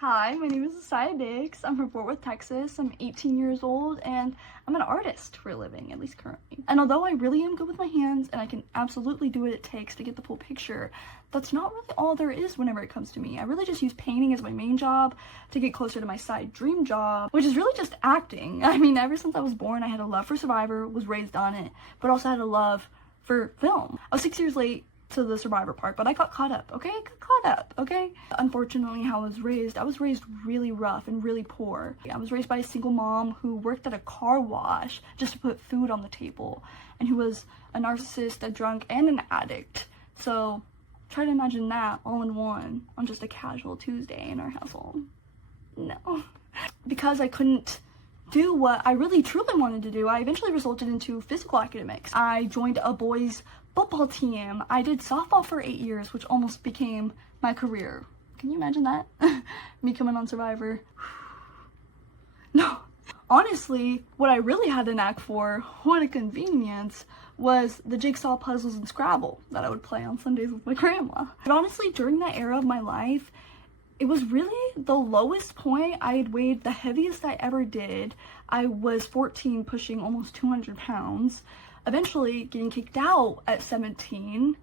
Hi, my name is Asiya. I'm from Fort Worth, Texas. I'm 18 years old and I'm an artist for a living, at least currently. And although I really am good with my hands and I can absolutely do what it takes to get the full picture, that's not really all there is whenever it comes to me. I really just use painting as my main job to get closer to my side dream job, which is really just acting. I mean, ever since I was born, I had a love for Survivor, was raised on it, but also had a love for film. I was 6 years late to the Survivor part, but I got caught up, okay? Unfortunately, how I was raised really rough and really poor. I was raised by a single mom who worked at a car wash just to put food on the table, and who was a narcissist, a drunk, and an addict. So try to imagine that all in one on just a casual Tuesday in our household. No. Because I couldn't do what I really truly wanted to do, I eventually resulted into physical academics. I joined a boys football team. I did softball for 8 years, which almost became my career. Can you imagine that? Me coming on Survivor. No. Honestly, what I really had a knack for, what a convenience, was the jigsaw puzzles and Scrabble that I would play on Sundays with my grandma. But honestly, during that era of my life, it was really the lowest point. I had weighed the heaviest I ever did. I was 14, pushing almost 200 pounds. Eventually getting kicked out at 17,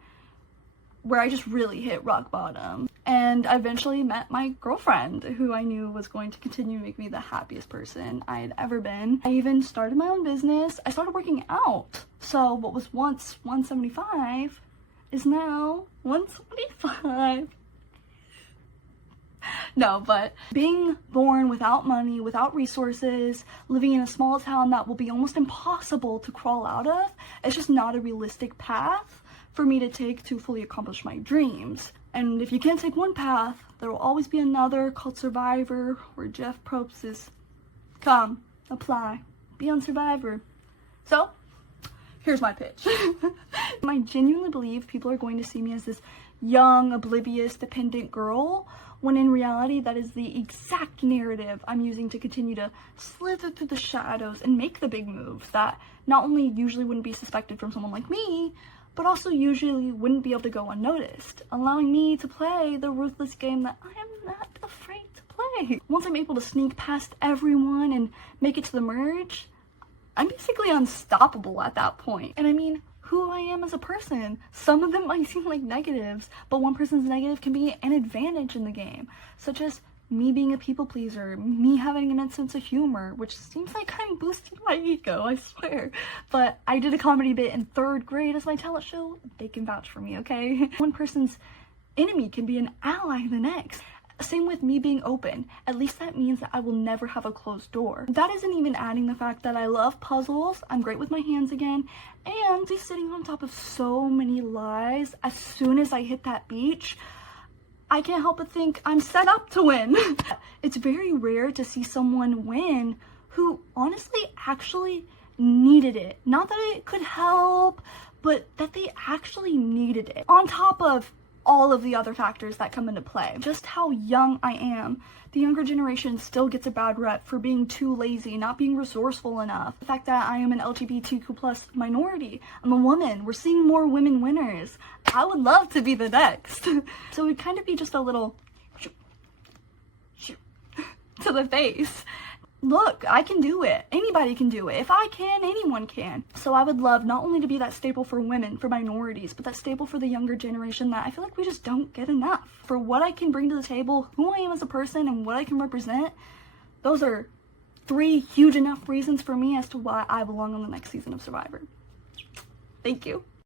where I just really hit rock bottom. And I eventually met my girlfriend, who I knew was going to continue to make me the happiest person I had ever been. I even started my own business. I started working out. So what was once 175 is now 125. No, but being born without money, without resources, living in a small town that will be almost impossible to crawl out of, it's just not a realistic path for me to take to fully accomplish my dreams. And if you can't take one path, there will always be another called Survivor, where Jeff Probst is, come, apply, be on Survivor. So, here's my pitch. I genuinely believe people are going to see me as this young, oblivious, dependent girl, when in reality that is the exact narrative I'm using to continue to slither through the shadows and make the big moves that not only usually wouldn't be suspected from someone like me, but also usually wouldn't be able to go unnoticed, allowing me to play the ruthless game that I am not afraid to play. Once I'm able to sneak past everyone and make it to the merge, I'm basically unstoppable at that point. And I mean, who I am as a person. Some of them might seem like negatives, but one person's negative can be an advantage in the game, such as me being a people pleaser, me having an immense sense of humor, which seems like I'm boosting my ego, I swear. But I did a comedy bit in 3rd grade as my talent show. They can vouch for me, okay? One person's enemy can be an ally the next. Same with me being open. At least that means that I will never have a closed door. That isn't even adding the fact that I love puzzles, I'm great with my hands again, and just sitting on top of so many lies. As soon as I hit that beach, I can't help but think I'm set up to win. It's very rare to see someone win who honestly actually needed it. Not that it could help, but that they actually needed it. On top of all of the other factors that come into play. Just how young I am. The younger generation still gets a bad rep for being too lazy, not being resourceful enough. The fact that I am an LGBTQ+ minority. I'm a woman. We're seeing more women winners. I would love to be the next. So it would kind of be just a little to the face. Look, I can do it. Anybody can do it. If I can, anyone can. So I would love not only to be that staple for women, for minorities, but that staple for the younger generation that I feel like we just don't get enough. For what I can bring to the table, who I am as a person, and what I can represent, those are 3 huge enough reasons for me as to why I belong on the next season of Survivor. Thank you.